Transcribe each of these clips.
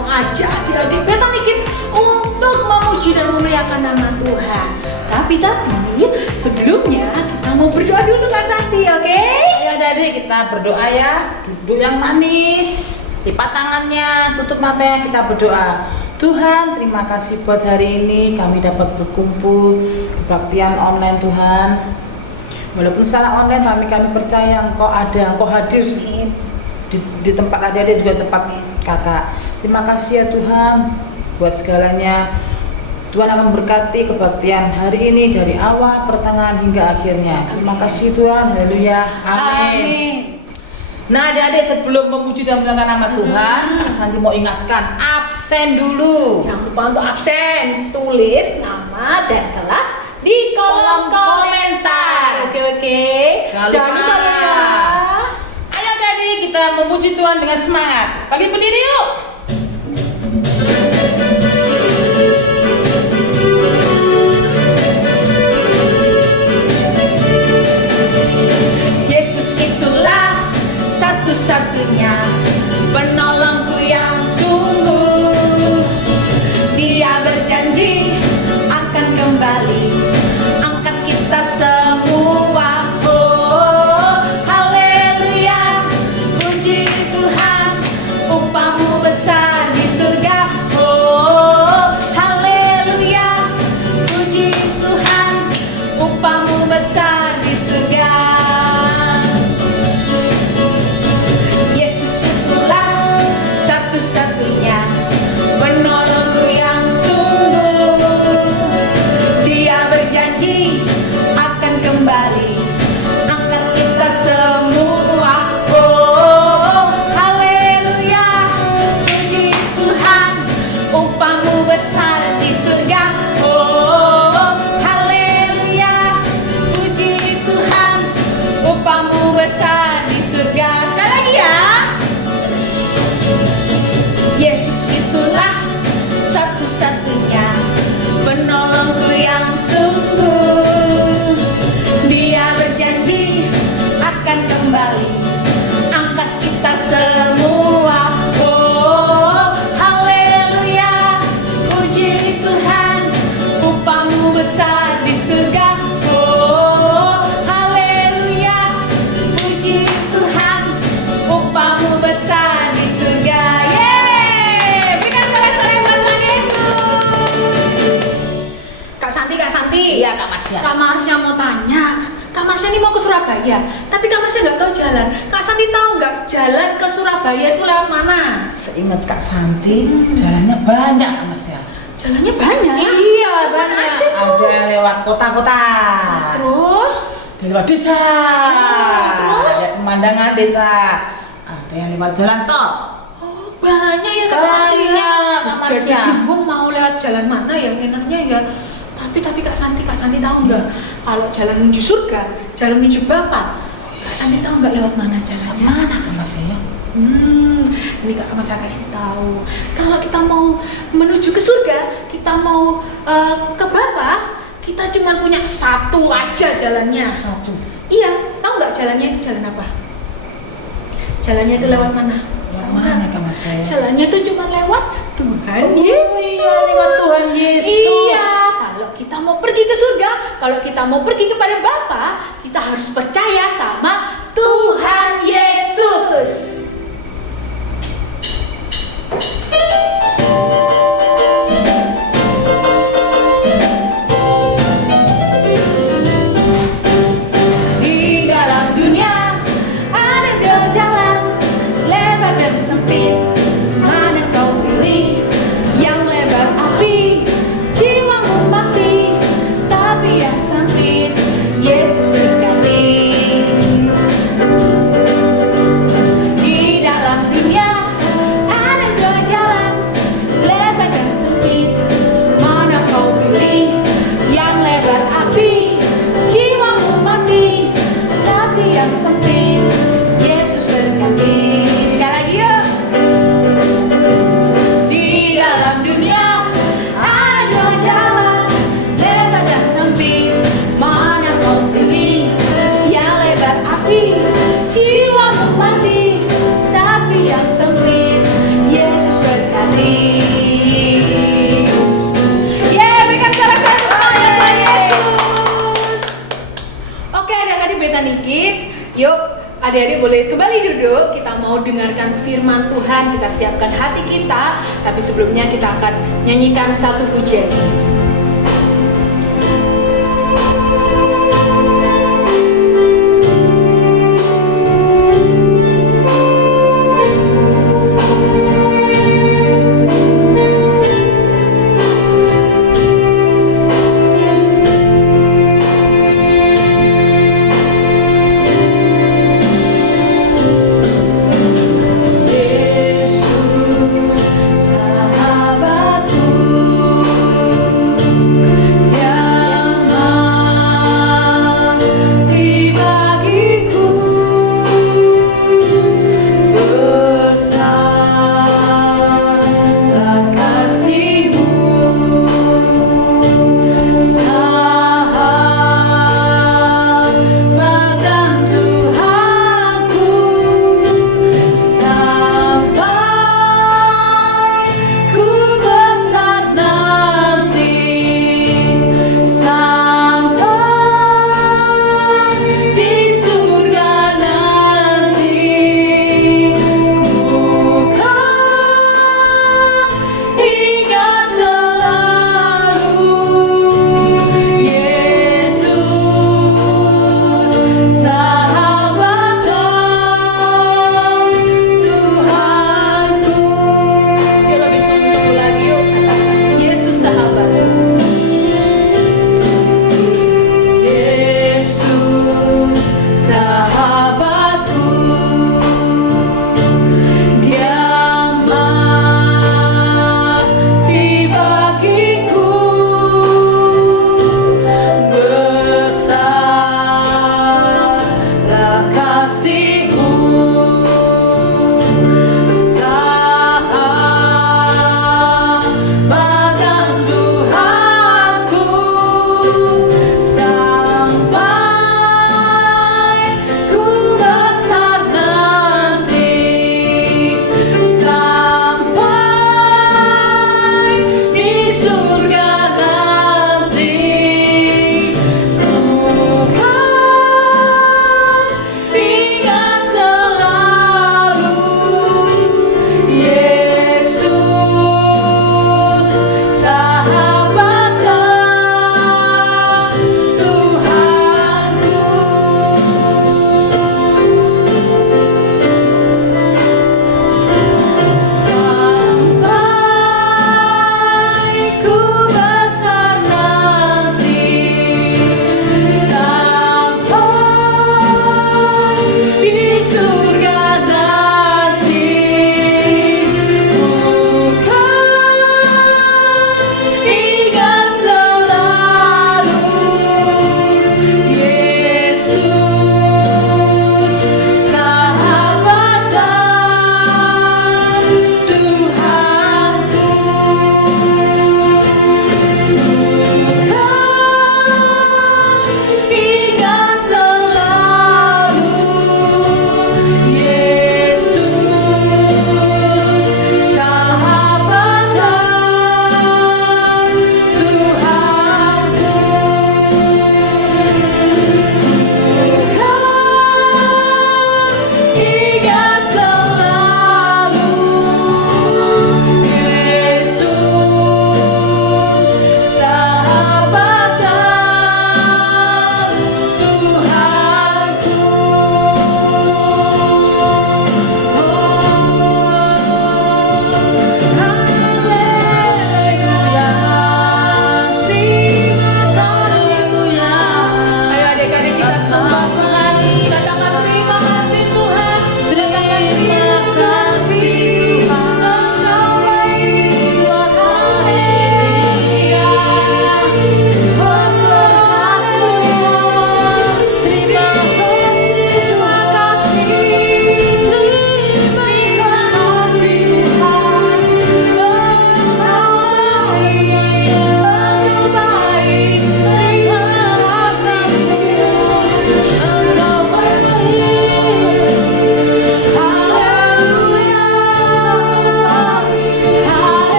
langsung aja adik-adik Bethany Kids untuk memuji dan memuliakan nama Tuhan. Tapi sebelumnya kita mau berdoa dulu Kak Santi, oke? Ayo adik-adik kita berdoa ya. Duduk yang manis, lipat tangannya, tutup matanya, kita berdoa. Tuhan, terima kasih buat hari ini kami dapat berkumpul kebaktian online Tuhan. Walaupun secara online kami percaya Engkau ada, Engkau hadir di tempat adik-adik juga tempat kakak. Terima kasih ya Tuhan buat segalanya. Tuhan akan berkati kebaktian hari ini dari awal, pertengahan hingga akhirnya. Terima kasih Tuhan, haleluya, amin. Nah adik-adik sebelum memuji dan memuliakan nama Tuhan, Kak Santi mau ingatkan, absen dulu. Jangan lupa untuk absen, tulis nama dan kelas di kolom komentar. Oke. Jangan lupa ya. Ayo adik-adik kita memuji Tuhan dengan semangat. Bagi berdiri yuk. Yesus itulah satu-satunya penolongku yang sungguh. Dia berjanji akan kembali angkat kita semua. Oh, haleluya, puji Tuhan, upahmu besar di surga. Oh, haleluya, puji Tuhan, upahmu besar di surga. Satu-satunya penolongku yang sungguh. Dia berjanji akan kembali angkat kita semua. Oh, haleluya, puji Tuhan, upahmu besar di surga. Oh, haleluya, puji Tuhan, upahmu besar di surga. Sekali lagi ya. Yesus itulah satu-satunya penolongku yang sungguh. Dia berjanji akan kembali angkat kita semua. Oh, haleluya, puji Tuhan, upahmu besar di surga. Oh, haleluya, puji Tuhan, upahmu besar di surga. Kak Santi. Iya Kak Marsha. Kak Marsha mau tanya. Kak Marsha ini mau ke Surabaya, tapi Kak Marsha nggak tahu jalan. Kak Santi tahu nggak jalan ke Surabaya itu lewat mana? Seingat Kak Santi, jalannya banyak Kak Marsha. Jalannya banyak. Iya Mana banyak. aja tuh? Ada lewat kota-kota. Terus? Ada lewat desa. Terus? Ada pemandangan desa. Ada yang lewat jalan tol. Oh, banyak ya Kak Santi ya. Banyak, Kak Marsha. Jadi bingung mau lewat jalan mana yang enaknya ya. Tapi Kak Santi tahu nggak kalau jalan menuju surga, jalan menuju Bapa, Kak Santi tahu nggak lewat mana jalannya? Mana Kak Marsha ya? Ini Kak Marsha kasih tahu. Kalau kita mau menuju ke surga, kita mau ke Bapa, kita cuma punya satu aja jalannya. Satu. Iya, tahu nggak jalannya itu jalan apa? Jalannya itu lewat mana? Lewat mana Kak Marsha ya? Jalannya itu cuma lewat Tuhan Oh, Yesus. iya, lewat Tuhan Yesus. Iya, kalau kita mau pergi ke surga, kalau kita mau pergi kepada Bapa, kita harus percaya sama Tuhan Yesus. Di dalam dunia ada dua jalan, lebar dan sempit. Mana kau pilih? Yang lebar api, jiwamu mati. Tapi yang sempit, Yesus berkati. Di dalam dunia ada dua jalan, lebar dan sempit. Mana kau pilih? Yang lebar api, jiwamu mati. Tapi yang sempit, Yesus berkati. Sekali lagi yuk. Adik-adik boleh kembali duduk, kita mau dengarkan firman Tuhan, kita siapkan hati kita. Tapi sebelumnya kita akan nyanyikan satu pujian. Yesus sahabatku,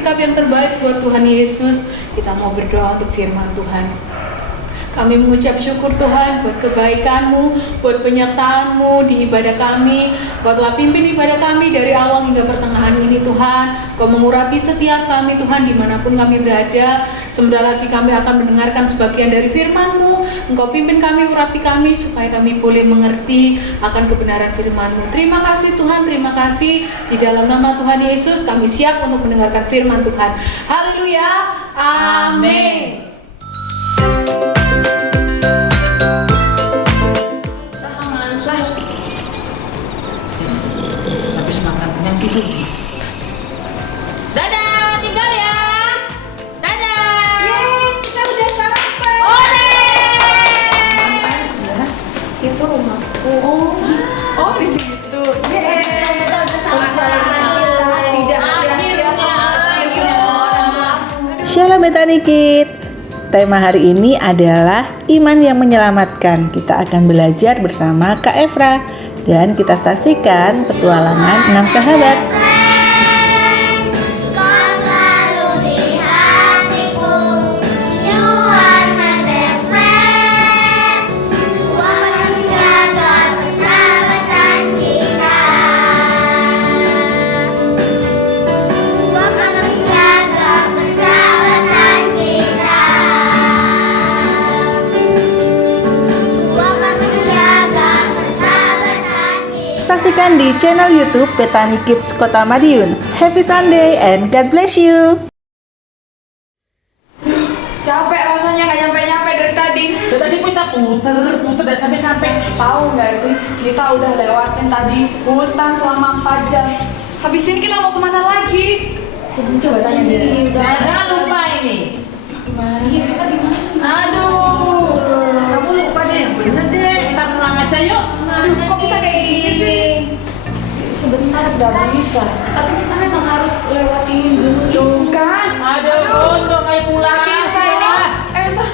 sikap yang terbaik buat Tuhan Yesus. Kita mau berdoa untuk firman Tuhan. Kami mengucap syukur Tuhan buat kebaikan-Mu, buat penyertaan-Mu di ibadah kami. Buatlah pimpin ibadah kami dari awal hingga pertengahan ini Tuhan. Kau mengurapi setiap kami Tuhan dimanapun kami berada. Sebentar lagi kami akan mendengarkan sebagian dari firman-Mu. Engkau pimpin kami, urapi kami supaya kami boleh mengerti akan kebenaran firman-Mu. Terima kasih Tuhan, terima kasih. Di dalam nama Tuhan Yesus kami siap untuk mendengarkan firman Tuhan. Haleluya, amin. Habis makan kenyang tidur. Dadah, tinggal ya. Dadah. Yeay, kita udah sampai. Oleh. Itu rumahku. Oh di situ. Shalom Betani Kids. Tema hari ini adalah iman yang menyelamatkan. Kita akan belajar bersama Kak Efra dan kita saksikan petualangan 6 sahabat. Saksikan di channel YouTube Betani Kids Kota Madiun. Happy Sunday and God bless you. Capek rasanya, nggak nyampe-nyampe dari tadi. Dari tadi kita puter dan sampai. Tahu nggak sih, kita udah lewatin tadi hutan selama 4 jam. Habis ini kita mau kemana lagi? Coba tanya dia. Jangan lupa ini. Iya, kita di mana? Aduh. Kamu lupa deh, yang bener deh. Kita pulang aja yuk. Aduh, kok bisa kayak gini sih? Sebentar Nggak bisa. Tapi kita memang harus lewatin dulu. Tuh kan? Aduh, udah kayak pulang. Bisa ini. Sa.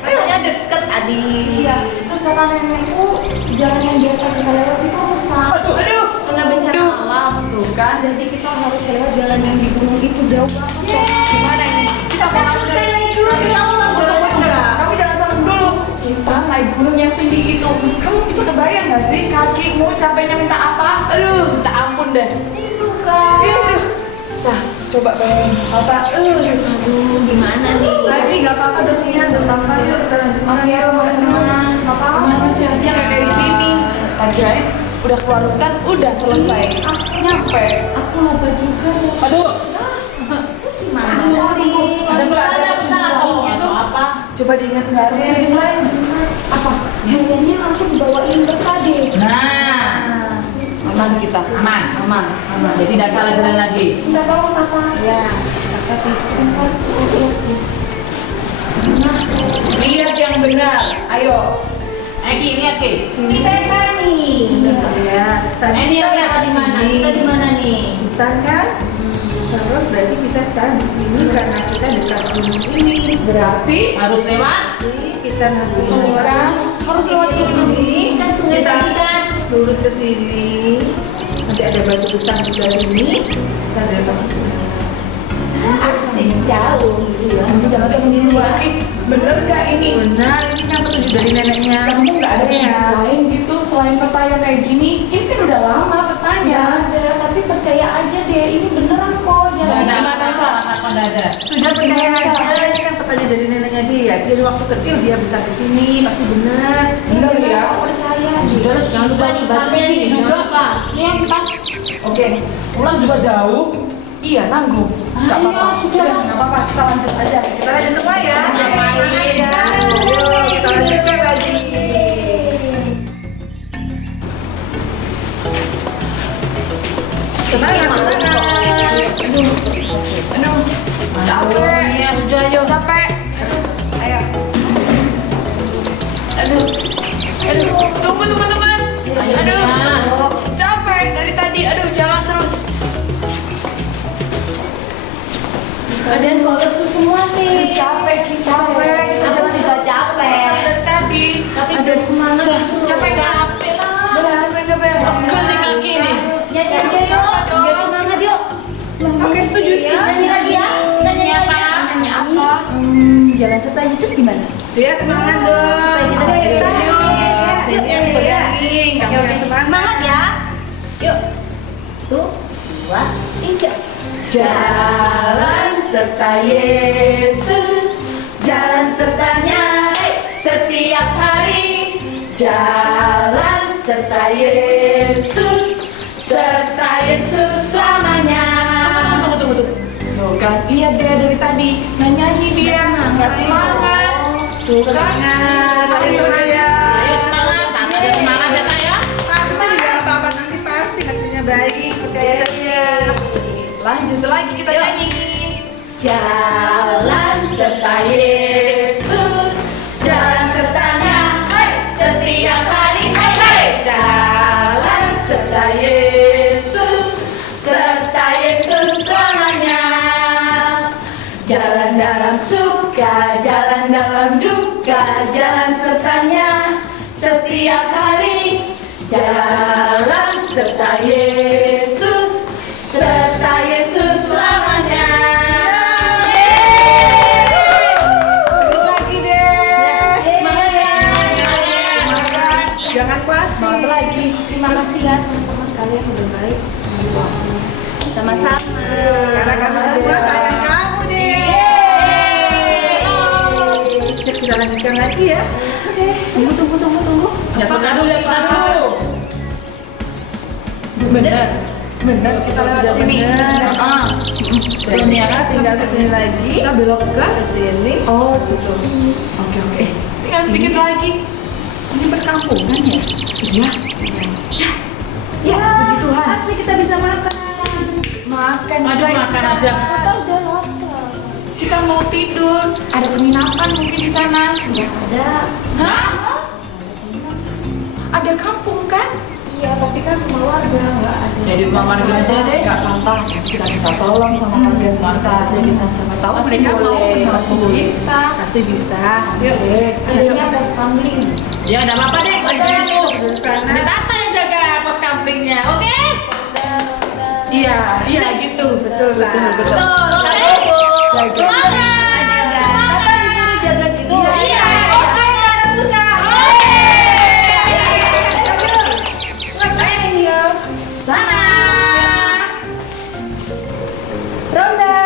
Katanya deket tadi. Iya. Terus kata nenekku jalan yang biasa kita lewat itu rusak. Aduh. Kena bencana Aduh. alam tuh kan. Jadi kita harus lewat jalan yang di gunung itu jauh banget. Gimana ini? Kita mau santai naik dulu. Tapi kamu nggak boleh enggak. Kamu jangan salah dulu. Kita naik gunung yang tinggi itu. Kamu bisa kebayang nggak sih kakimu capeknya minta apa? Aduh, minta ampun deh. Situ kan. Aduh. Sah, coba bayangin. Apa? Aduh, gimana nih? Lagi nggak apa-apa dong ya, gampang yuk kita lanjut. Oke, teman-teman. Apa-apa. Gimana sih harusnya kayak gini? Tadi aja udah keluar hutan, udah selesai. Nyampe. Aku lupa juga deh. Aduh. Terus gimana? Ada atau apa? Coba diingat nggak harusnya gimana? Apa? Kayaknya aku dibawain ke tadi. Nah, Aman kita. aman. Jadi tidak salah jalan lagi. Enggak tahu apa. Ya. Lihat yang benar. Ayo. Eki, lihat Ki. Ini mereka nih. Ya. Ini lihat di mana? Kita di mana nih? Hutan kan? Terus berarti kita sekarang di sini karena kita dekat gunung ini. Berarti Harus lewat. kita nanti harus lewat gunung ini. Kan sungai Kita tadi kan. lurus ke sini. Nanti ada batu besar di sebelah sini. Kita belok ke sini. Asik jauh. Iya, kamu jangan sembunyi lagi. Bener gak ini? Benar, ini kan petunjuk dari neneknya. Kamu nggak ada yang lain gitu selain peta yang kayak gini? Ini kan udah lama petanya. Ada, tapi percaya aja deh. Ini beneran kok Sudah jalan. ada apa ada? Sudah percaya aja, ini kan petanya dari neneknya dia. Dia waktu kecil dia bisa kesini, pasti bener. Bener ya? Aku percaya. Sudah, jangan lupa nih sampai sini juga Pak. Ini yang kita. Oke, Pulang juga jauh. iya tanggung. Nggak apa-apa. Nggak apa-apa, kita lanjut aja. Kita lanjut semua ya. Ngapain? Yuk, kita lanjutkan lagi. Semangat, semangat. Aduh, capek. Ya sudah yuk. Capek. Ayo. Aduh. Tunggu teman-teman. Ayo, Aduh. ya. Capek dari tadi. Aduh, jalan terus. Badan kok lesu semua sih. Capek. Kita Aku jalan juga terus. capek. Dari tadi. Tapi Aduh, udah semangat. capek nggak? Capek lah. Capek. Pegel nih kaki nih. Nyanyi aja yuk. Biar semangat yuk. Oke, setuju. Ya, nyanyi lagi ya. serta Yesus gimana? Dia semangat dong. Kita deh, kita. Sini yang pegangin. Kamu yang semangat. Semangat ya. Yuk. 1, 2, 3. Jalan serta Yesus, jalan sertanya setiap hari. Jalan serta Yesus, serta Yesus selamanya. Tunggu. Tuh kan, lihat dia dari tadi nyanyi dia, nggak semangat. Tuh kan, Ayo semangat. Ayo semangat. Tambah ada semangat ya saya. Pasti juga apa-apa nanti pasti hasilnya baik, percaya saja. lanjut lagi kita nyanyi. Jalan serta Yesus, jalan sertanya setiap hari. Jalan serta Yesus, serta Yesus selamanya. Jalan dalam suka, jalan dalam duka, jalan sertanya setiap hari. Jalan serta Yesus, serta Yesus selamanya. Lagi deh. Semangat. Jangan puas. Semangat lagi. Terima kasih ya teman-teman, kalian udah baik. Sama-sama. Karena kamu semua sayang kamu deh. Kita lanjutkan lagi ya. Tunggu. Kita dulu. Bener kita lewat Sudah sini. bener. Belum ya, Tinggal kesini lagi. Kita belok ke Kesini. oh situ. Oke. Tinggal sedikit lagi. Ini perkampungan ya? Iya. Ya, puji Tuhan. Asik kita bisa makan. Makan. Aduh, makan aja. Kita udah lapar. Kita mau tidur. Ada penginapan mungkin di sana. Nggak ada. Hah? Ada kampung kan? Iya, tapi kan rumah warga nggak ada. Jadi rumah warga aja deh. Gak apa-apa. Kita minta tolong sama warga sekitar aja kita sama tahu mereka mau membantu kita. Pasti bisa. Yuk. Adanya pos kamling. Ya enggak apa-apa deh. Ada ada Tata yang jaga pos kamplingnya. Oke? Iya gitu. Betul. Betul. Oke. Semangat. Papa disuruh jaga gitu. Iya. Oke, ada suka. Ngapain yuk? Sana. Ronda.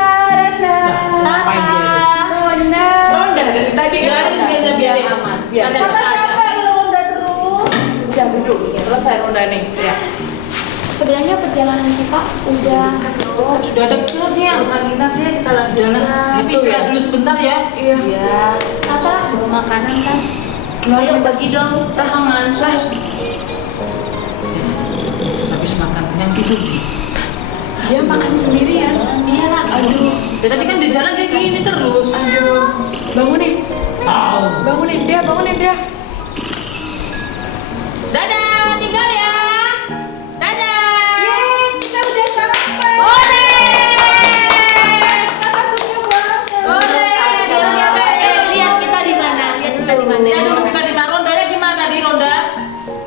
Ngapain dia? Ronda. Ronda dari tadi kan. Biarin. aman. Biar. Biar. Papa capek lu ronda terus. Udah duduk. Selesai ronda nih. Ya. Sebenarnya perjalanan kita udah Sudah deket nih, alasan kita lanjut. Tapi Gitu istirahat ya. dulu sebentar ya. Iya. Iya. Tata bawa makanan kan? Ayo bagi dong. Tangan lah. Habis makan kenyang tidur. Dia makan sendirian. Iya lah. Aduh. Ya, tadi kan di jalan kayak gini terus. Aduh. Bangunin. Bangunin dia. Dadah, tinggal ya. Dadah. Kita udah sampai. Kita masuknya banget. Lihat kita di mana? Ya dulu kita di mana? Rondanya gimana di ronda?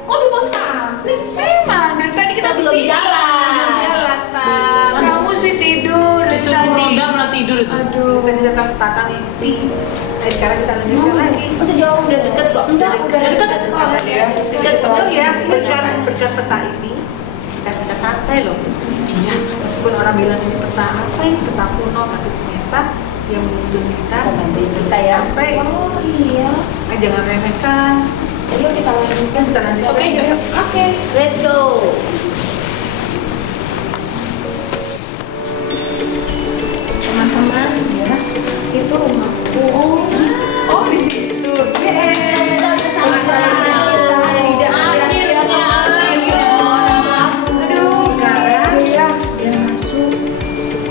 Oh, di pos kamling memang. Dari tadi kita Belum di sini. jalan. Belum jalan, Tam. Kamu sih tidur dari Disuruh tadi. ronda malah tidur itu. Aduh. Tadi datang Tata mimpi. Sekarang kita lanjutkan lagi. Masih jauh, udah deket kok. Enggak, udah deket. kok. Ya. Deket kok. Betul ya, berkat peta ini kita bisa sampai loh. Iya. Meskipun orang bilang ini peta apa ini peta kuno, tapi ternyata yang menuntun kita Kita ya. sampai. Oh iya. Jangan remehkan. Jadi yuk kita lanjutkan. Kita lanjutkan. Oke, yuk. Oke, let's go. Teman-teman, Ya. itu rumahku. Oh, di situ. Yes. Akhirnya. Aduh, Sekarang iya. dia masuk.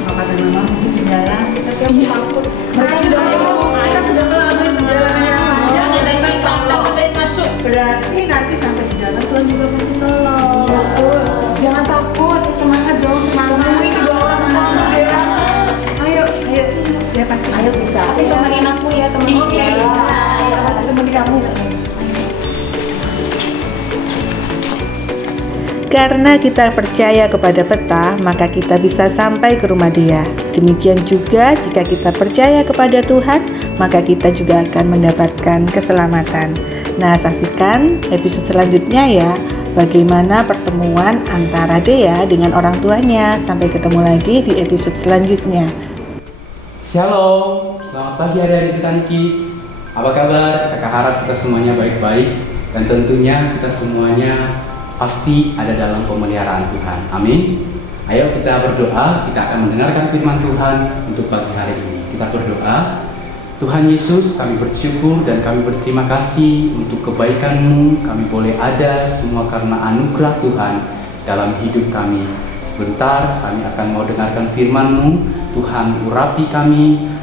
Papa dan mama mungkin di dalam. Tapi aku takut. Mereka sudah kita sudah melalui perjalanannya. Jangan ada yang minta, kita masuk. Berarti nanti sampai di dalam Tuhan juga pasti tolong. Betul. Jangan takut, semangat dong, semangat. Ini kedua orang tua ya. Ayo. Ayo, dia pasti Ayo bisa. Tapi temenin aku ya teman. Oke. Ayo. Pasti temen kamu. Karena kita percaya kepada peta, maka kita bisa sampai ke rumah dia. Demikian juga jika kita percaya kepada Tuhan, maka kita juga akan mendapatkan keselamatan. Nah, saksikan episode selanjutnya ya, bagaimana pertemuan antara Dea dengan orang tuanya. Sampai ketemu lagi di episode selanjutnya. Shalom, selamat pagi adik-adik Titan Kids. Apa kabar? Kakak harap kita semuanya baik-baik dan tentunya kita semuanya pasti ada dalam pemeliharaan Tuhan. Amin. Ayo kita berdoa, kita akan mendengarkan firman Tuhan untuk pagi hari ini. Kita berdoa. Tuhan Yesus, kami bersyukur dan kami berterima kasih untuk kebaikan-Mu. Kami boleh ada semua karena anugerah Tuhan dalam hidup kami. Sebentar kami akan mau dengarkan firman-Mu. Tuhan, urapi kami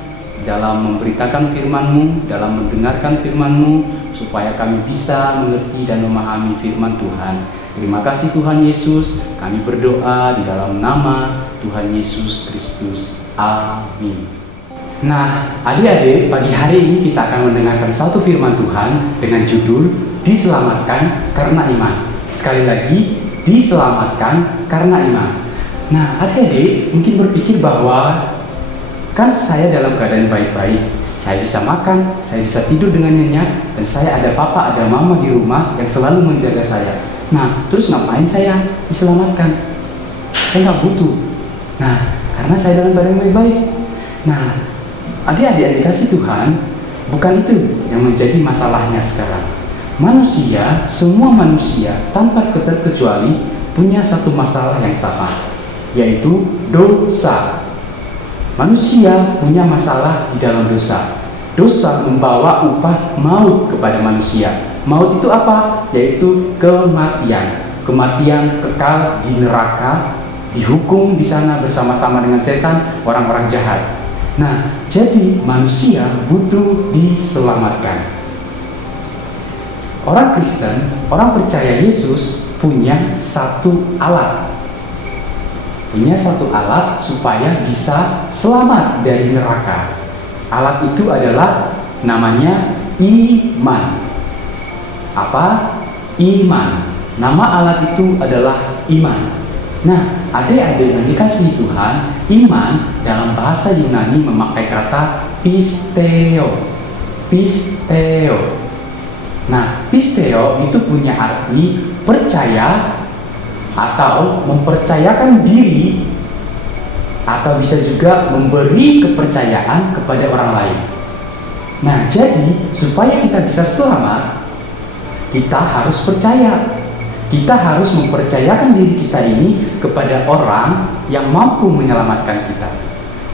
dalam memberitakan firman-Mu, dalam mendengarkan firman-Mu, supaya kami bisa mengerti dan memahami firman Tuhan. Terima kasih Tuhan Yesus, kami berdoa di dalam nama Tuhan Yesus Kristus. Amin. Nah, adik-adik, pagi hari ini kita akan mendengarkan satu firman Tuhan dengan judul Diselamatkan karena Iman. Sekali lagi, diselamatkan karena iman. Nah, adik-adik mungkin berpikir bahwa kan saya dalam keadaan baik-baik, saya bisa makan, saya bisa tidur dengan nyenyak, dan saya ada papa, ada mama di rumah yang selalu menjaga saya. Nah, terus ngapain saya diselamatkan? Saya nggak butuh. Nah, karena saya dalam keadaan baik-baik. Nah, adik-adik dikasih Tuhan, bukan itu yang menjadi masalahnya sekarang. Manusia, semua manusia tanpa terkecuali punya satu masalah yang sama, yaitu dosa. Manusia punya masalah di dalam dosa. Dosa membawa upah maut kepada manusia. Maut itu apa? Yaitu kematian. Kematian kekal di neraka, dihukum di sana bersama-sama dengan setan, orang-orang jahat. Nah, jadi manusia butuh diselamatkan. Orang Kristen, orang percaya Yesus punya satu alat. Punya satu alat supaya bisa selamat dari neraka. Alat itu adalah namanya iman. Apa? Iman. Nama alat itu adalah iman. Nah, adik-adik yang dikasihi Tuhan, iman dalam bahasa Yunani memakai kata pisteo. Pisteo. Nah, pisteo itu punya arti percaya atau mempercayakan diri, atau bisa juga memberi kepercayaan kepada orang lain. Nah, jadi supaya kita bisa selamat, kita harus percaya. Kita harus mempercayakan diri kita ini kepada orang yang mampu menyelamatkan kita.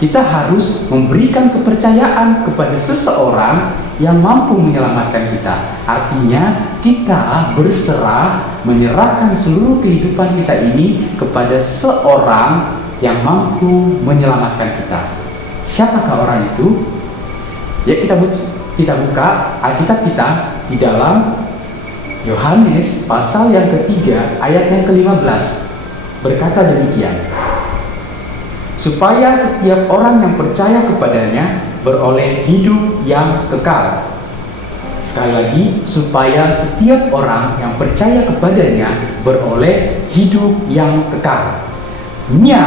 Kita harus memberikan kepercayaan kepada seseorang yang mampu menyelamatkan kita. Artinya kita berserah, menyerahkan seluruh kehidupan kita ini kepada seorang yang mampu menyelamatkan kita. Siapakah orang itu? Ya, kita buka Alkitab kita di dalam Yohanes pasal yang ketiga ayat yang ke-15. Berkata demikian, supaya setiap orang yang percaya kepadanya beroleh hidup yang kekal. Sekali lagi, supaya setiap orang yang percaya kepadanya beroleh hidup yang kekal. Nya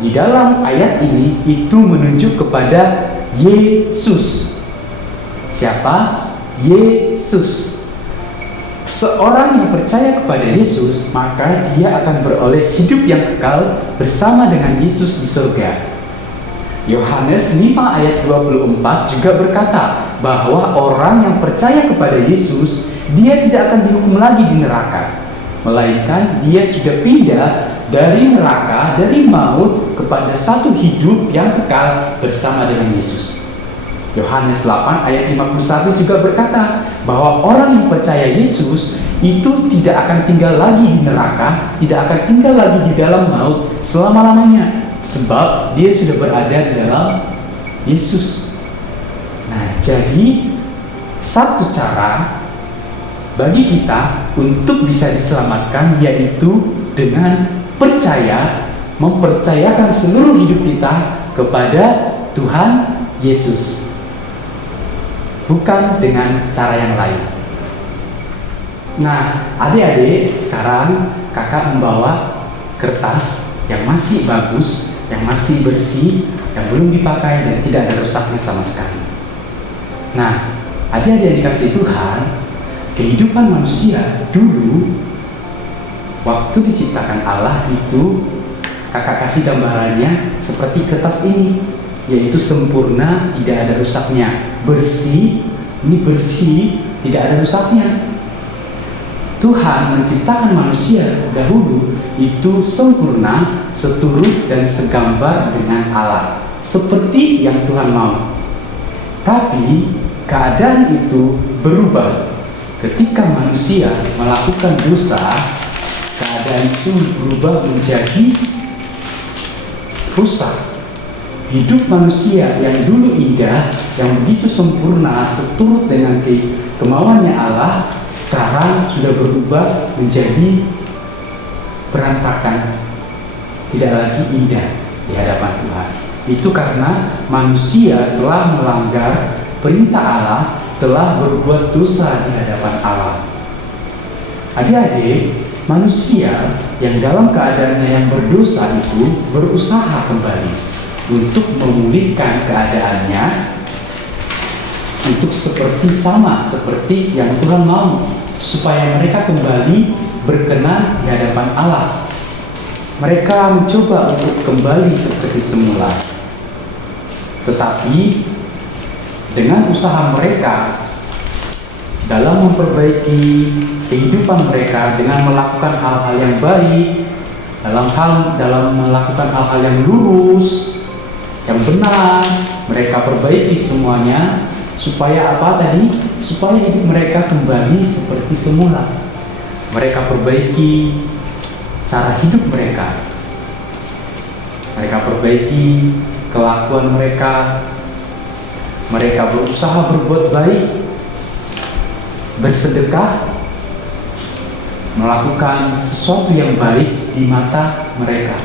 di dalam ayat ini itu menunjuk kepada Yesus. Siapa? Yesus. Seorang yang percaya kepada Yesus, maka dia akan beroleh hidup yang kekal bersama dengan Yesus di surga. Yohanes 5 ayat 24 juga berkata bahwa orang yang percaya kepada Yesus, dia tidak akan dihukum lagi di neraka, melainkan dia sudah pindah dari neraka, dari maut kepada satu hidup yang kekal bersama dengan Yesus. Yohanes 8 ayat 51 juga berkata bahwa orang yang percaya Yesus itu tidak akan tinggal lagi di neraka, tidak akan tinggal lagi di dalam maut selama-lamanya, sebab dia sudah berada di dalam Yesus. Nah, jadi satu cara bagi kita untuk bisa diselamatkan yaitu dengan percaya, mempercayakan seluruh hidup kita kepada Tuhan Yesus, bukan dengan cara yang lain. Nah, adik-adik, sekarang kakak membawa kertas yang masih bagus, yang masih bersih, yang belum dipakai dan tidak ada rusaknya sama sekali. Nah, adik-adik yang dikasihi Tuhan, kehidupan manusia dulu waktu diciptakan Allah itu, kakak kasih gambarannya seperti kertas ini, yaitu sempurna, tidak ada rusaknya, bersih, ini bersih, tidak ada rusaknya. Tuhan menciptakan manusia dahulu itu sempurna, seturut dan segambar dengan Allah, seperti yang Tuhan mau. Tapi keadaan itu berubah ketika manusia melakukan dosa. Keadaan itu berubah menjadi rusak. Hidup manusia yang dulu indah, yang begitu sempurna, seturut dengan kemauannya Allah, sekarang sudah berubah menjadi berantakan, tidak lagi indah di hadapan Tuhan. Itu karena manusia telah melanggar perintah Allah, telah berbuat dosa di hadapan Allah. Adik-adik, manusia yang dalam keadaannya yang berdosa itu berusaha kembali untuk memulihkan keadaannya, untuk seperti yang Tuhan mau, supaya mereka kembali berkenan di hadapan Allah. Mereka mencoba untuk kembali seperti semula, tetapi dengan usaha mereka dalam memperbaiki kehidupan mereka dengan melakukan hal-hal yang baik, dalam melakukan hal-hal yang lurus, yang benar, mereka perbaiki semuanya supaya apa tadi? Supaya hidup mereka kembali seperti semula. Mereka perbaiki cara hidup mereka. Mereka perbaiki kelakuan mereka. Mereka berusaha berbuat baik, bersedekah, melakukan sesuatu yang baik di mata mereka.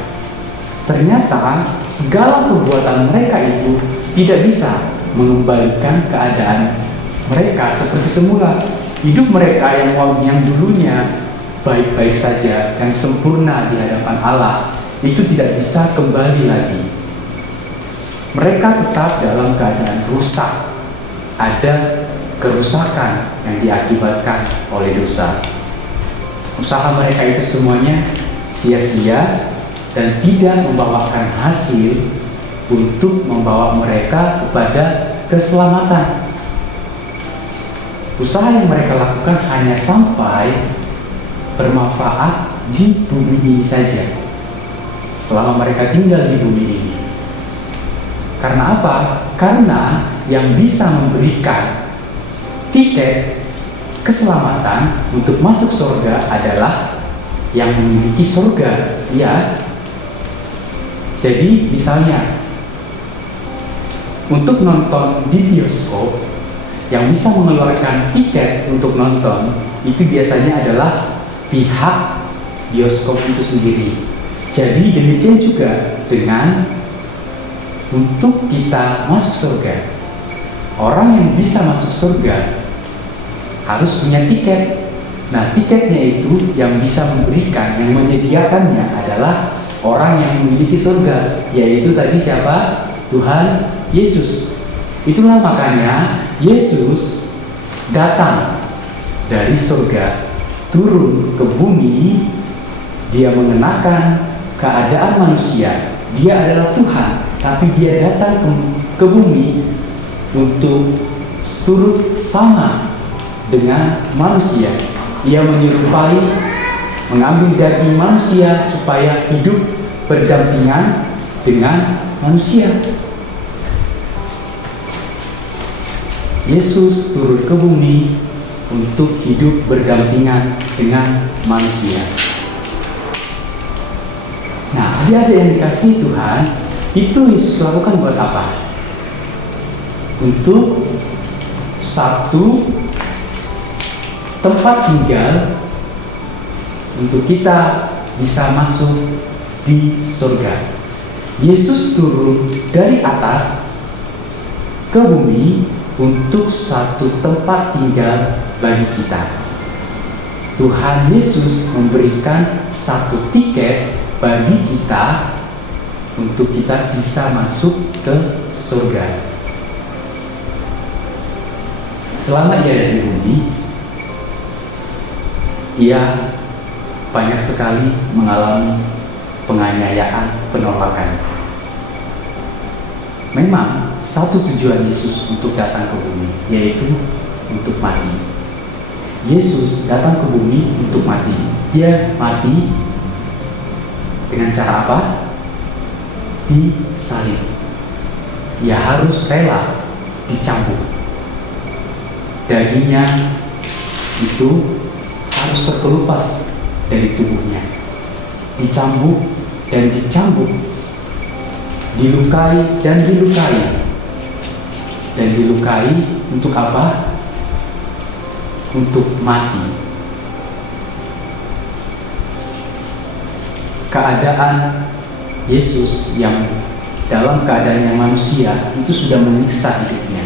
Ternyata segala perbuatan mereka itu tidak bisa mengembalikan keadaan mereka seperti semula. Hidup mereka yang dulunya baik-baik saja, yang sempurna di hadapan Allah, itu tidak bisa kembali lagi. Mereka tetap dalam keadaan rusak. Ada kerusakan yang diakibatkan oleh dosa. Usaha mereka itu semuanya sia-sia dan tidak membawakan hasil untuk membawa mereka kepada keselamatan. Usaha yang mereka lakukan hanya sampai bermanfaat di bumi ini saja, selama mereka tinggal di bumi ini. Karena apa? Karena yang bisa memberikan tiket keselamatan untuk masuk surga adalah yang memiliki surga, ya. Jadi misalnya untuk nonton di bioskop, yang bisa mengeluarkan tiket untuk nonton itu biasanya adalah pihak bioskop itu sendiri. Jadi demikian juga dengan untuk kita masuk surga. Orang yang bisa masuk surga harus punya tiket. Nah, tiketnya itu yang bisa memberikan, yang menyediakannya adalah orang yang memiliki surga, yaitu tadi siapa? Tuhan Yesus. Itulah makanya Yesus datang dari surga, turun ke bumi. Dia mengenakan keadaan manusia. Dia adalah Tuhan, tapi dia datang ke bumi untuk turut sama dengan manusia. Ia menyerupai, mengambil daging manusia supaya hidup berdampingan dengan manusia. Yesus turun ke bumi untuk hidup berdampingan dengan manusia. Nah, adik-adik yang dikasihi Tuhan, itu Yesus lakukan buat apa? Untuk satu tempat tinggal untuk kita bisa masuk di surga. Yesus turun dari atas ke bumi untuk satu tempat tinggal bagi kita. Tuhan Yesus memberikan satu tiket bagi kita untuk kita bisa masuk ke surga. Selama ia ada di bumi, ia banyak sekali mengalami penganiayaan, penolakan. Memang satu tujuan Yesus untuk datang ke bumi, yaitu untuk mati. Yesus datang ke bumi untuk mati. Dia mati dengan cara apa? Disalib. Ia harus rela dicambuk. Dagingnya itu harus terkelupas dari tubuhnya, dicambuk dan dicambuk, dilukai dan dilukai. Dan dilukai untuk apa? Untuk mati. Keadaan Yesus yang dalam keadaannya manusia itu sudah menyiksa hidupnya.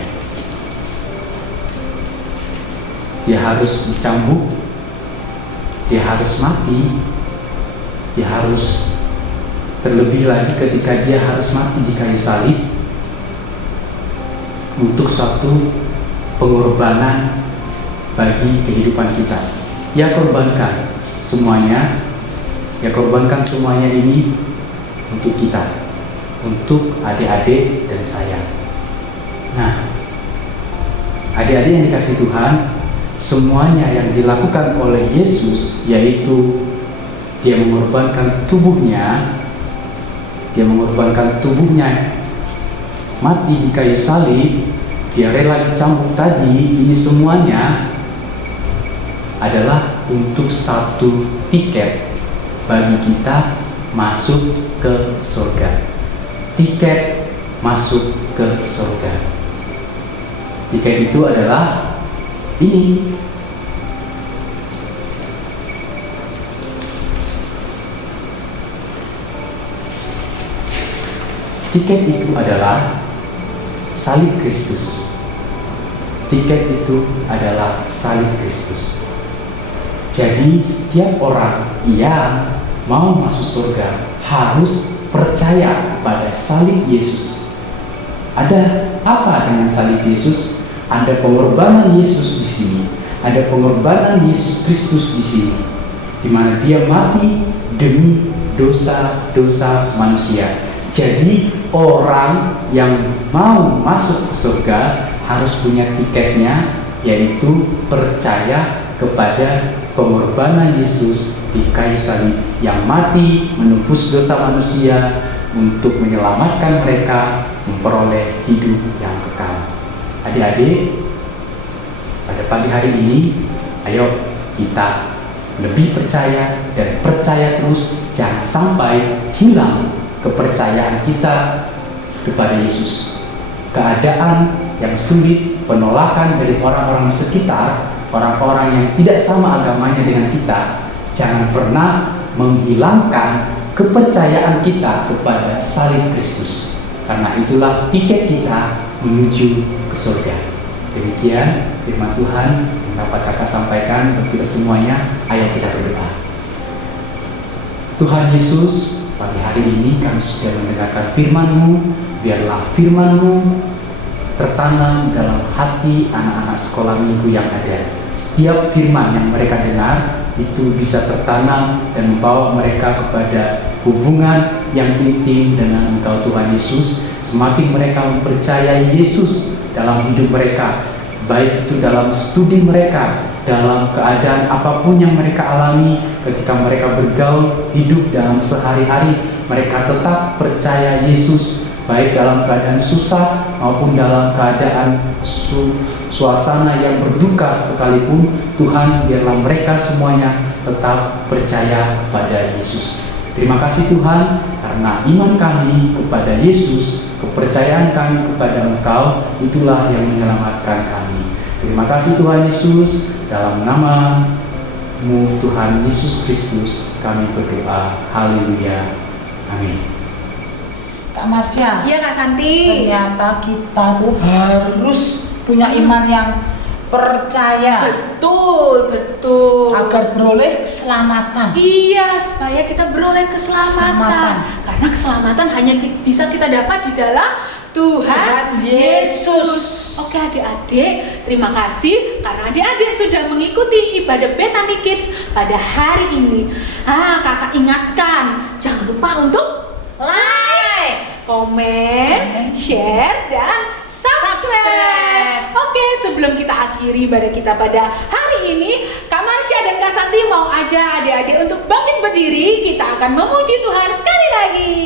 Dia harus dicambuk, dia harus mati, dia harus terlebih lagi ketika dia harus mati di kayu salib untuk satu pengorbanan bagi kehidupan kita. Ia korbankan semuanya, ini untuk kita, untuk adik-adik dan saya. Nah, adik-adik yang dikasih Tuhan, semuanya yang dilakukan oleh Yesus, yaitu dia mengorbankan tubuhnya mati di kayu salib, dia rela dicambuk tadi, ini semuanya adalah untuk satu tiket bagi kita masuk ke surga. Tiket masuk ke surga. Tiket itu adalah ini. Tiket itu adalah salib Kristus. Tiket itu adalah salib Kristus. Jadi setiap orang yang mau masuk surga harus percaya kepada salib Yesus. Ada apa dengan salib Yesus? Ada pengorbanan Yesus di sini. Ada pengorbanan Yesus Kristus di sini, di mana dia mati demi dosa-dosa manusia. Jadi orang yang mau masuk ke surga harus punya tiketnya, yaitu percaya kepada pengorbanan Yesus di kayu salib yang mati menebus dosa manusia untuk menyelamatkan mereka memperoleh hidup yang kekal. Adik-adik, pada pagi hari ini, ayo kita lebih percaya dan percaya terus, jangan sampai hilang kepercayaan kita kepada Yesus. Keadaan yang sulit, penolakan dari orang-orang sekitar, orang-orang yang tidak sama agamanya dengan kita, jangan pernah menghilangkan kepercayaan kita kepada salib Kristus. Karena itulah tiket kita menuju ke surga. Demikian firman Tuhan yang dapat kakak sampaikan untuk kita semuanya. Ayo kita berdoa. Tuhan Yesus, pagi hari ini kami sudah mendengarkan firman-Mu. Biarlah firman-Mu tertanam dalam hati anak-anak sekolah minggu yang ada. Setiap firman yang mereka dengar itu bisa tertanam dan membawa mereka kepada hubungan yang intim dengan Engkau Tuhan Yesus. Semakin mereka mempercayai Yesus dalam hidup mereka, baik itu dalam studi mereka, dalam keadaan apapun yang mereka alami, ketika mereka bergaul hidup dalam sehari-hari, mereka tetap percaya Yesus, baik dalam keadaan susah maupun dalam keadaan suasana yang berduka sekalipun. Tuhan, biarlah mereka semuanya tetap percaya kepada Yesus. Terima kasih Tuhan, karena iman kami kepada Yesus, kepercayaan kami kepada Engkau, itulah yang menyelamatkan kami. Terima kasih Tuhan Yesus, dalam nama-Mu Tuhan Yesus Kristus kami berdoa. Haleluya. Amin. Kak Marsya, Iya Kak Santi. ternyata kita tuh harus punya iman yang percaya Betul. agar beroleh keselamatan. Iya, supaya kita beroleh keselamatan. Karena keselamatan hanya bisa kita dapat di dalam Tuhan Yesus. Oke adik-adik, terima kasih karena adik-adik sudah mengikuti ibadah Bethany Kids pada hari ini. Kakak ingatkan, jangan lupa untuk like, komen, share, dan subscribe. Oke, sebelum kita akhiri ibadah kita pada hari ini, Kak Marsha dan Kak Santi mau aja adik-adik untuk bangkit berdiri. Kita akan memuji Tuhan sekali lagi.